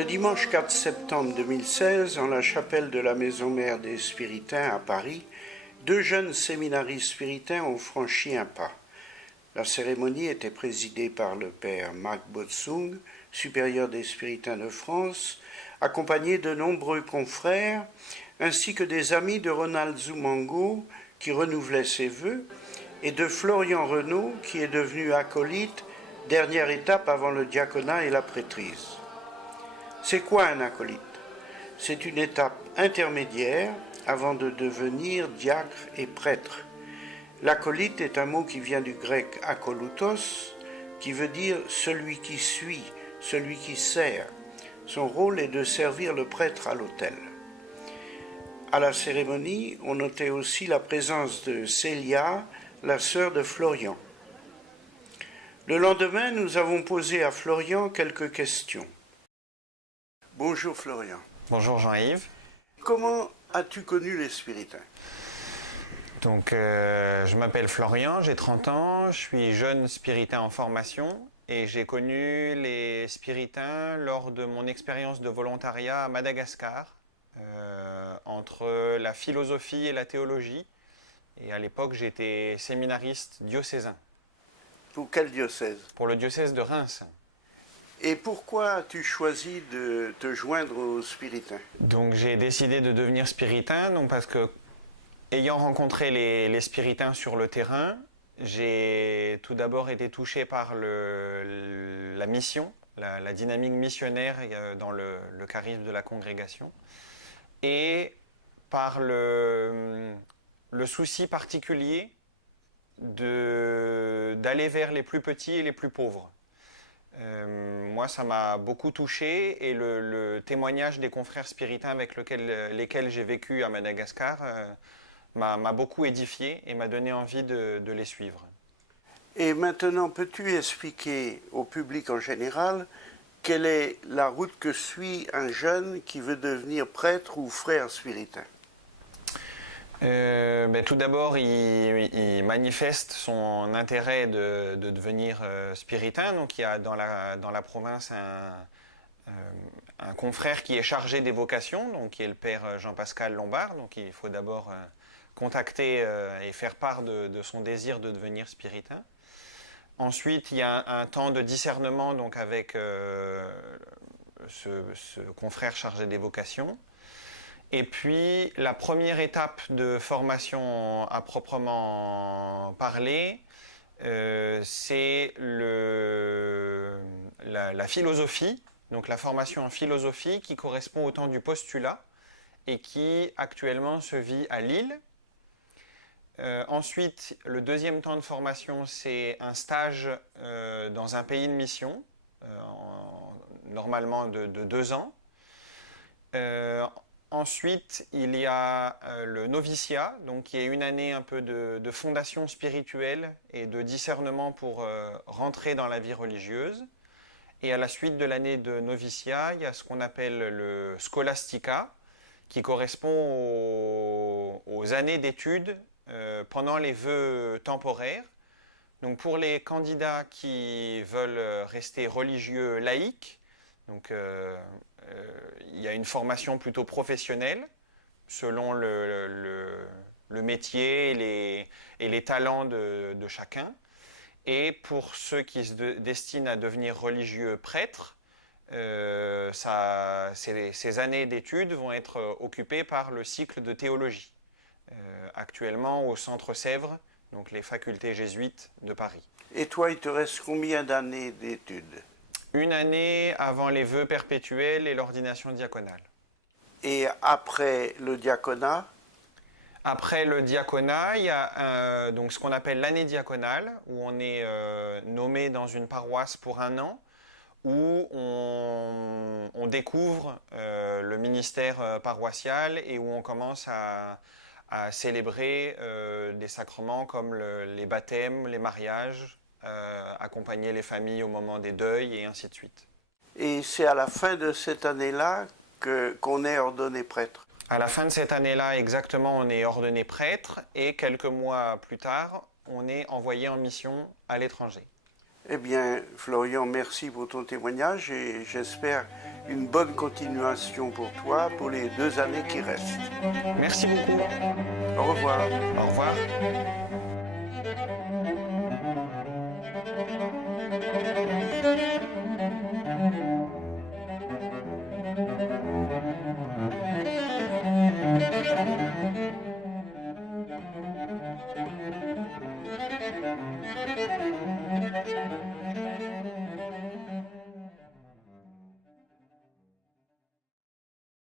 Le dimanche 4 septembre 2016, en la chapelle de la Maison Mère des Spiritains à Paris, deux jeunes séminaristes spiritains ont franchi un pas. La cérémonie était présidée par le père Marc Botsung, supérieur des Spiritains de France, accompagné de nombreux confrères, ainsi que des amis de Ronald Zoumango, qui renouvelait ses vœux, et de Florian Renaud, qui est devenu acolyte, dernière étape avant le diaconat et la prêtrise. C'est quoi un acolyte? C'est une étape intermédiaire avant de devenir diacre et prêtre. L'acolyte est un mot qui vient du grec akoloutos, qui veut dire celui qui suit, celui qui sert. Son rôle est de servir le prêtre à l'autel. À la cérémonie, on notait aussi la présence de Célia, la sœur de Florian. Le lendemain, nous avons posé à Florian quelques questions. Bonjour Florian. Bonjour Jean-Yves. Comment as-tu connu les Spiritains? Donc, je m'appelle Florian, j'ai 30 ans, je suis jeune spiritain en formation et j'ai connu les Spiritains lors de mon expérience de volontariat à Madagascar, entre la philosophie et la théologie. Et à l'époque, j'étais séminariste diocésain. Pour quel diocèse? Pour le diocèse de Reims. Et pourquoi as-tu choisi de te joindre aux Spiritains? Donc j'ai décidé de devenir spiritain, donc parce que, ayant rencontré les Spiritains sur le terrain, j'ai tout d'abord été touché par la mission, la dynamique missionnaire dans le charisme de la congrégation, et par le souci particulier d'aller vers les plus petits et les plus pauvres. Moi, ça m'a beaucoup touché et le témoignage des confrères spiritains avec lesquels j'ai vécu à Madagascar m'a beaucoup édifié et m'a donné envie de les suivre. Et maintenant, peux-tu expliquer au public en général quelle est la route que suit un jeune qui veut devenir prêtre ou frère spiritain? Tout d'abord, il manifeste son intérêt de devenir spiritain. Donc, il y a dans la province un confrère qui est chargé des vocations, donc qui est le père Jean-Pascal Lombard. Donc, il faut d'abord contacter et faire part de son désir de devenir spiritain. Ensuite, il y a un temps de discernement donc avec ce confrère chargé des vocations. Et puis, la première étape de formation à proprement parler, c'est la philosophie, donc la formation en philosophie qui correspond au temps du postulat et qui actuellement se vit à Lille. Ensuite, le deuxième temps de formation, c'est un stage dans un pays de mission, normalement de 2 ans. Ensuite, il y a le noviciat, donc qui est une année un peu de fondation spirituelle et de discernement pour rentrer dans la vie religieuse. Et à la suite de l'année de noviciat, il y a ce qu'on appelle le scholastica, qui correspond aux années d'études pendant les vœux temporaires. Donc pour les candidats qui veulent rester religieux laïcs, donc il y a une formation plutôt professionnelle selon le métier et les talents de chacun. Et pour ceux qui se destinent à devenir religieux prêtres, ces années d'études vont être occupées par le cycle de théologie, actuellement au Centre Sèvres, donc les facultés jésuites de Paris. Et toi, il te reste combien d'années d'études? Une année avant les vœux perpétuels et l'ordination diaconale. Et après le diaconat? Après le diaconat, il y a donc ce qu'on appelle l'année diaconale, où on est nommé dans une paroisse pour 1 an, où on découvre le ministère paroissial et où on commence à célébrer des sacrements comme les baptêmes, les mariages, accompagner les familles au moment des deuils et ainsi de suite. Et c'est à la fin de cette année-là qu'on est ordonné prêtre? À la fin de cette année-là, exactement, on est ordonné prêtre et quelques mois plus tard, on est envoyé en mission à l'étranger. Eh bien, Florian, merci pour ton témoignage et j'espère une bonne continuation pour toi pour les 2 années qui restent. Merci beaucoup. Au revoir. Au revoir.